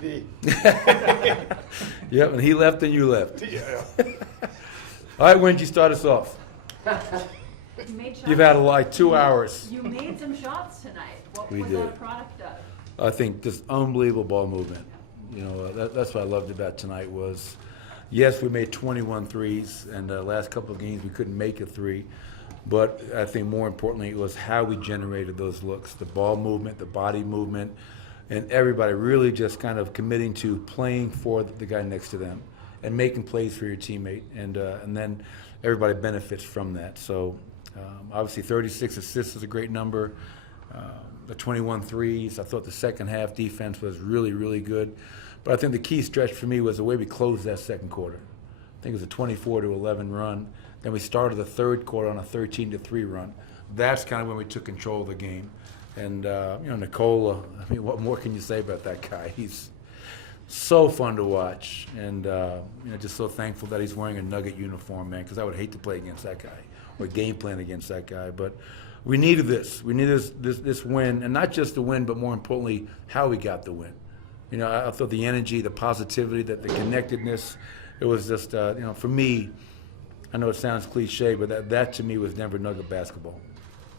KCP. Yep, and he left and you left. Yeah. All right, Wendy, start us off. You made shots. You've had like 2 hours. You made some shots tonight. What We was did. that a product of? I think just unbelievable ball movement. You know, that's what I loved about tonight was, yes, we made 21 threes, and the last couple of games we couldn't make a three. But I think more importantly, it was how we generated those looks, the ball movement, the body movement, and everybody really just kind of committing to playing for the guy next to them and making plays for your teammate. And then everybody benefits from that. So obviously 36 assists is a great number. The 21 threes, I thought the second half defense was really, really good. But I think the key stretch for me was the way we closed that second quarter. I think it was a 24-11 run. Then we started the third quarter on a 13-3 run. That's kind of when we took control of the game. And, Nikola, I mean, what more can you say about that guy? He's so fun to watch. And, just so thankful that he's wearing a Nugget uniform, man, because I would hate to play against that guy or game plan against that guy. But we needed this. We needed this win, and not just the win, but more importantly, how we got the win. You know, I thought the energy, the positivity, the connectedness, it was just, for me, I know it sounds cliche, but that to me was never Nugget basketball.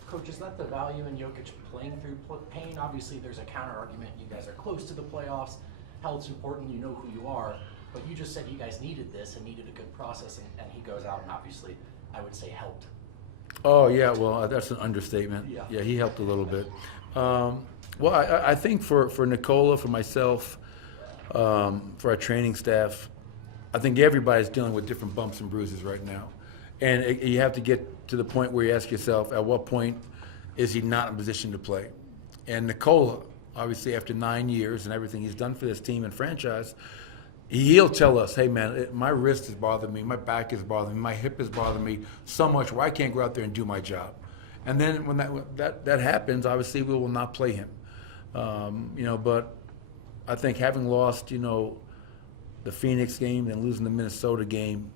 Coach, is that the value in Jokic playing through pain? Obviously, there's a counter argument. You guys are close to the playoffs. How it's important, you know who you are. But you just said you guys needed this and needed a good process, and he goes out and obviously, I would say, helped. Oh, yeah, well, that's an understatement. Yeah, he helped a little bit. Well, I think for Nikola, for myself, for our training staff, I think everybody's dealing with different bumps and bruises right now. And you have to get to the point where you ask yourself, at what point is he not in position to play? And Nikola, obviously after 9 years and everything he's done for this team and franchise, he'll tell us, hey man, my wrist is bothering me, my back is bothering me, my hip is bothering me so much where I can't go out there and do my job. And then when that happens, obviously we will not play him. But I think having lost, the Phoenix game and losing the Minnesota game,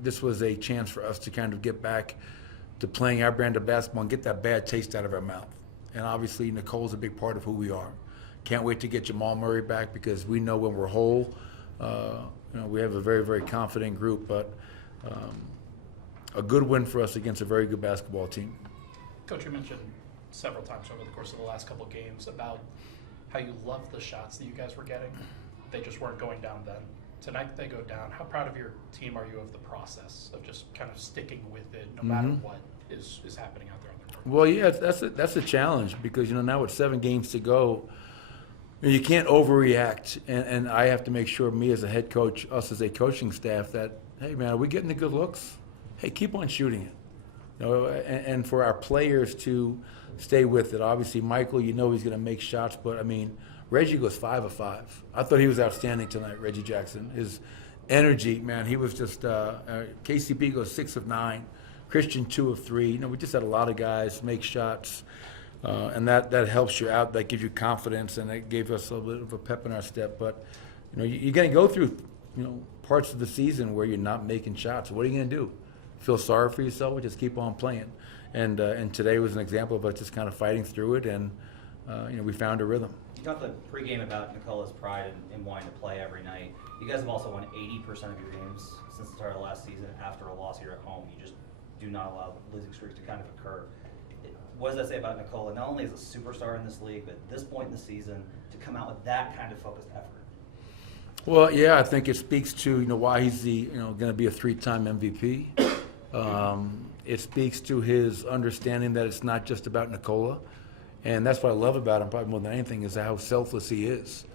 this was a chance for us to kind of get back to playing our brand of basketball and get that bad taste out of our mouth. And obviously Nicole's a big part of who we are. Can't wait to get Jamal Murray back because we know when we're whole, we have a very, very confident group, but a good win for us against a very good basketball team. Coach, you mentioned several times over the course of the last couple of games about how you loved the shots that you guys were getting. They just weren't going down then. Tonight they go down. How proud of your team are you of the process of just kind of sticking with it no matter what is happening out there on the court? Well, yeah, that's a challenge because, now with 7 games to go, you can't overreact. And I have to make sure, me as a head coach, us as a coaching staff, that, hey, man, are we getting the good looks? Hey, keep on shooting it. And for our players to stay with it. Obviously, Michael, he's going to make shots, but, Reggie goes 5 of 5. I thought he was outstanding tonight, Reggie Jackson. His energy, man, he was just, KCP goes 6 of 9, Christian 2 of 3. We just had a lot of guys make shots, and that helps you out. That gives you confidence, and it gave us a little bit of a pep in our step. But, you're going to go through, parts of the season where you're not making shots. What are you going to do? Feel sorry for yourself or just keep on playing? And today was an example of us just kind of fighting through it, and, we found a rhythm. You talked the pregame about Nikola's pride in wanting to play every night. You guys have also won 80% of your games since the start of last season after a loss here at home. You just do not allow losing streaks to kind of occur. What does that say about Nikola, not only as a superstar in this league, but at this point in the season, to come out with that kind of focused effort? Well, yeah, I think it speaks to, why he's going to be a 3-time MVP. It speaks to his understanding that it's not just about Nikola. And that's what I love about him, probably more than anything, is how selfless he is.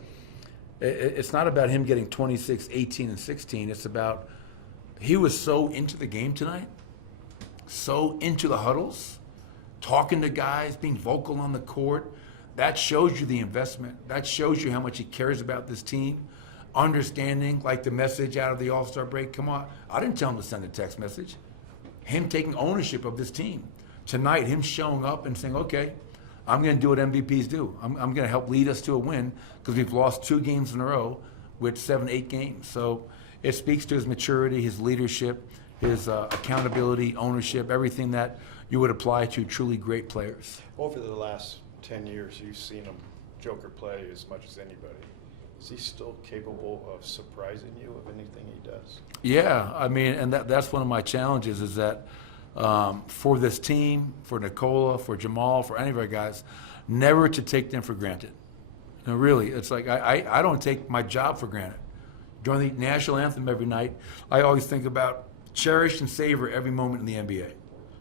It's not about him getting 26, 18, and 16. It's about he was so into the game tonight, so into the huddles, talking to guys, being vocal on the court. That shows you the investment. That shows you how much he cares about this team. Understanding, like the message out of the All-Star break, come on. I didn't tell him to send a text message. Him taking ownership of this team. Tonight, him showing up and saying, okay, I'm going to do what MVPs do. I'm going to help lead us to a win because we've lost 2 games in a row with 7, 8 games. So it speaks to his maturity, his leadership, his accountability, ownership, everything that you would apply to truly great players. Over the last 10 years, you've seen him Joker play as much as anybody. Is he still capable of surprising you with anything he does? Yeah, I mean, and that's one of my challenges is that for this team, for Nikola, for Jamal, for any of our guys, never to take them for granted. And really, it's like I don't take my job for granted. During the national anthem every night, I always think about cherish and savor every moment in the NBA.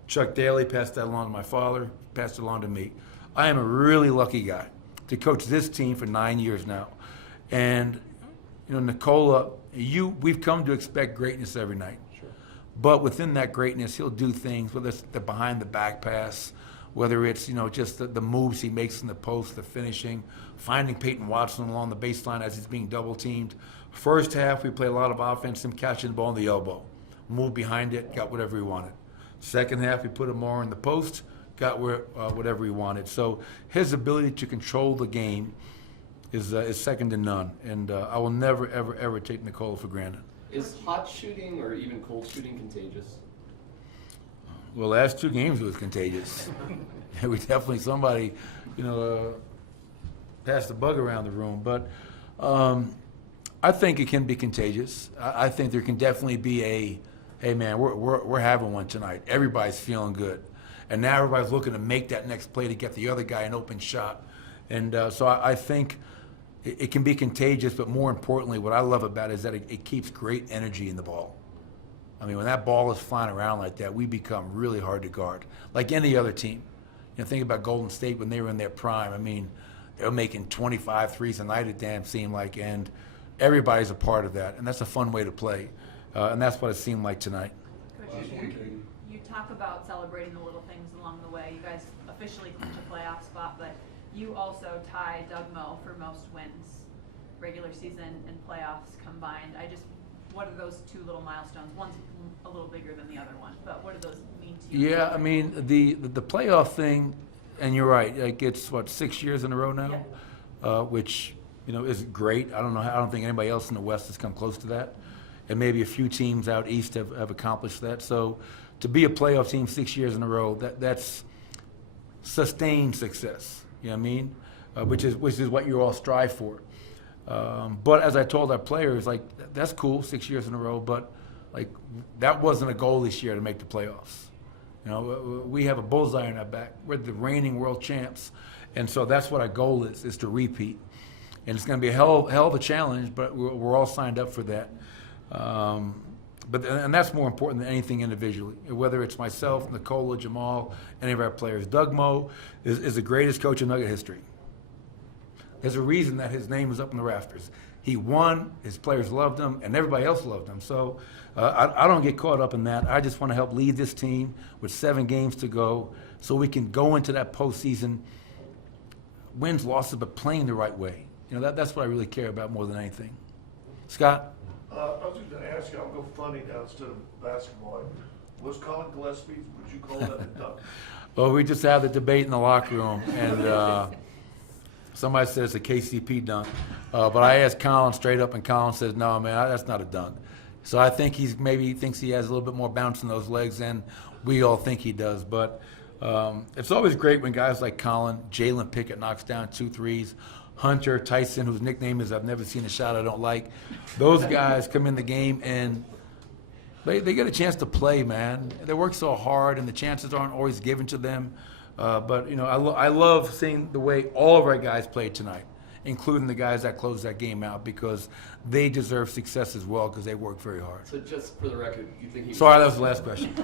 Chuck Daly passed that along to my father, passed it along to me. I am a really lucky guy to coach this team for 9 years now. And, you know, Nikola, we've come to expect greatness every night. Sure. But within that greatness, he'll do things, whether it's the behind the back pass, whether it's, you know, just the moves he makes in the post, the finishing, finding Peyton Watson along the baseline as he's being double teamed. First half, we play a lot of offense, him catching the ball in the elbow. Moved behind it, got whatever he wanted. Second half, we put him more in the post, got whatever he wanted. So his ability to control the game is second to none. And I will never, ever, ever take Nikola for granted. Is hot shooting or even cold shooting contagious? Well, last 2 games it was contagious. We definitely, somebody, you know, passed the bug around the room. But I think it can be contagious. I think there can definitely be hey man, we're having one tonight. Everybody's feeling good. And now everybody's looking to make that next play to get the other guy an open shot. And so I think it can be contagious, but more importantly, what I love about it is that it keeps great energy in the ball. I mean, when that ball is flying around like that, we become really hard to guard, like any other team. You know, think about Golden State when they were in their prime. I mean, they were making 25 threes a night, it damn seemed like, and everybody's a part of that, and that's a fun way to play. And that's what it seemed like tonight. Coach, you talk about celebrating the little things along the way. You guys officially clinched a playoff spot, but you also tie Doug Moe for most wins, regular season and playoffs combined. What are those 2 little milestones? One's a little bigger than the other one, but what do those mean to you? Yeah, I mean, the playoff thing, and you're right, like it's, 6 years in a row now? Yeah. Which, you know, is great. I don't think anybody else in the West has come close to that. And maybe a few teams out East have accomplished that. So to be a playoff team 6 years in a row, that's sustained success, you know what I mean? Which is what you all strive for. But as I told our players, like, that's cool, 6 years in a row, but like that wasn't a goal this year to make the playoffs. You know, we have a bullseye on our back. We're the reigning world champs, and so that's what our goal is to repeat. And it's going to be a hell of a challenge, but we're all signed up for that. And that's more important than anything individually, whether it's myself, Nikola, Jamal, any of our players. Doug Moe is the greatest coach in Nugget history. There's a reason that his name is up in the rafters. He won, his players loved him, and everybody else loved him. So I don't get caught up in that. I just want to help lead this team with 7 games to go so we can go into that postseason, wins, losses, but playing the right way. You know, that's what I really care about more than anything. Scott? I was going to ask you, I'll go funny now instead of basketball. Was Colin Gillespie, would you call that a dunk? Well, we just had the debate in the locker room, and somebody says it's a KCP dunk. But I asked Colin straight up, and Colin says, no, man, that's not a dunk. So I think maybe thinks he has a little bit more bounce in those legs than we all think he does. But it's always great when guys like Colin, Jalen Pickett knocks down 2 threes, Hunter, Tyson, whose nickname is I've never seen a shot I don't like. Those guys come in the game and they get a chance to play, man. They work so hard, and the chances aren't always given to them. But, you know, I love seeing the way all of our guys played tonight, including the guys that closed that game out, because they deserve success as well because they work very hard. So just for the record, you think he Sorry, that was the last question.